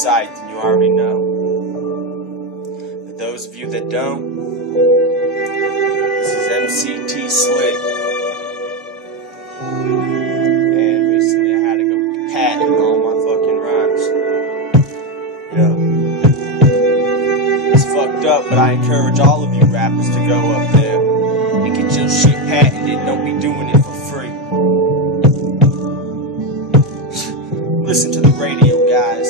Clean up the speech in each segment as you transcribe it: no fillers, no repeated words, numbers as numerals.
sight, then you already know. For those of you that don't, this is MCT Slick. And recently I had to go patent all my fucking rhymes. Yo. It's fucked up, but I encourage all of you rappers to go up there and get your shit patented. Don't be doing it for free. Listen to the radio, guys.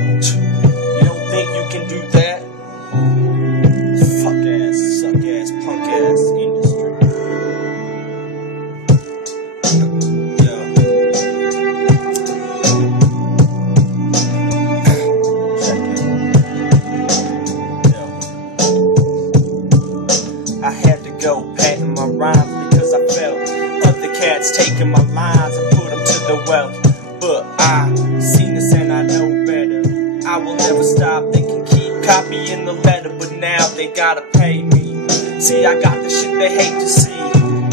You don't think you can do that? Fuck ass, suck ass, punk ass industry. Yo. Check it. Yo. I had to go patent my rhymes because I felt other cats taking my lines and put them to the well. But I seen this and I know better. I will never stop. They can keep copying the letter, but now they gotta pay me. See, I got the shit they hate to see.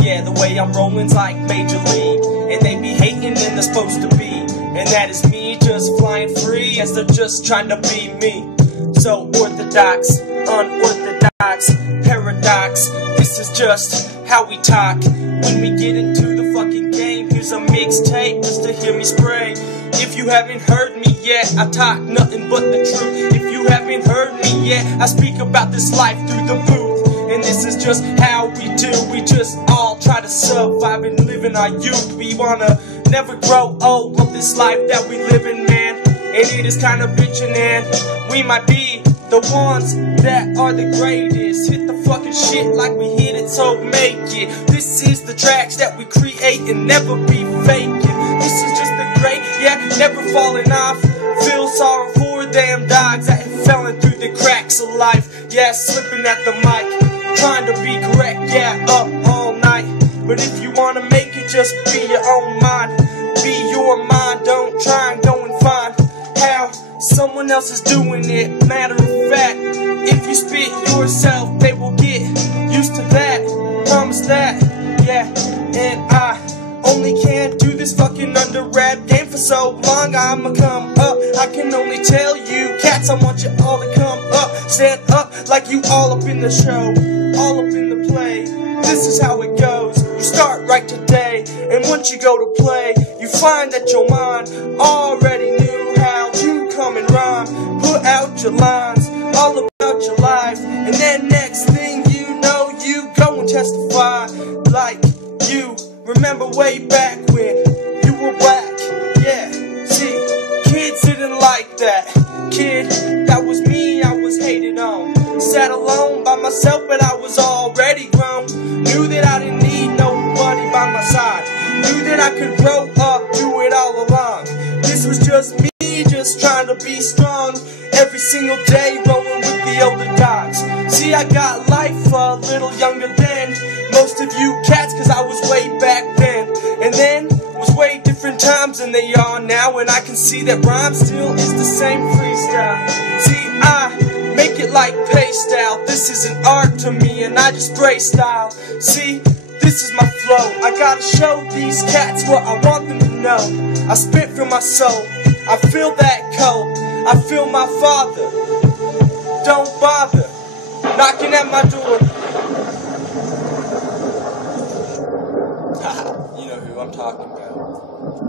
Yeah, the way I'm rolling's like Major League, and they be hating and they're supposed to be. And that is me just flying free as they're just trying to be me. So orthodox, unorthodox, paradox. This is just how we talk when we get into the fucking game. Here's a mixtape just to hear me spray. If you haven't heard me yet, I talk nothing but the truth. If you haven't heard me yet, I speak about this life through the booth. And this is just how we do. We just all try to survive and live in our youth. We wanna never grow old of this life that we live in, man. And it is kinda bitchin', and we might be the ones that are the greatest. Hit the fucking shit like we hit it, so make it. This is the tracks that we create and never be faking. This is just the great, yeah, never falling off. Feel sorry for them dogs that have fallen through the cracks of life. Yeah, slipping at the mic, trying to be correct, yeah, up all night. But if you wanna make it, just be your own mind. Be your mind, don't try and go and find how someone else is doing it. Matter of fact, if you spit yourself, they will get used to that. Promise that, yeah. And I only can't do this fucking under rap game for so long. I'ma come up. I can only tell you, cats, I want you all to come up. Stand up like you all up in the show, all up in the play. This is how it goes. You start right today, and once you go to play, you find that your mind already knew how to come and rhyme. Put out your lines, all about your life, and then next thing you know, you go and testify like you remember way back when you were whack. Yeah, see, kids didn't like that. Kid, that was me, I was hated on. Sat alone by myself, but I was already grown. Knew that I didn't need nobody by my side. Knew that I could grow up, do it all along. This was just me, just trying to be strong. Every single day, rolling with the older dogs. See, I got life a little younger than most of you cats, cause I was way back then. And then, was way different times than they are now. And I can see that rhyme still is the same freestyle. See, I make it like paystyle. This is an art to me, and I just spray style. See, this is my flow. I gotta show these cats what I want them to know. I spit from my soul. I feel that cold. I feel my father. Don't bother knocking at my door. You know who I'm talking about.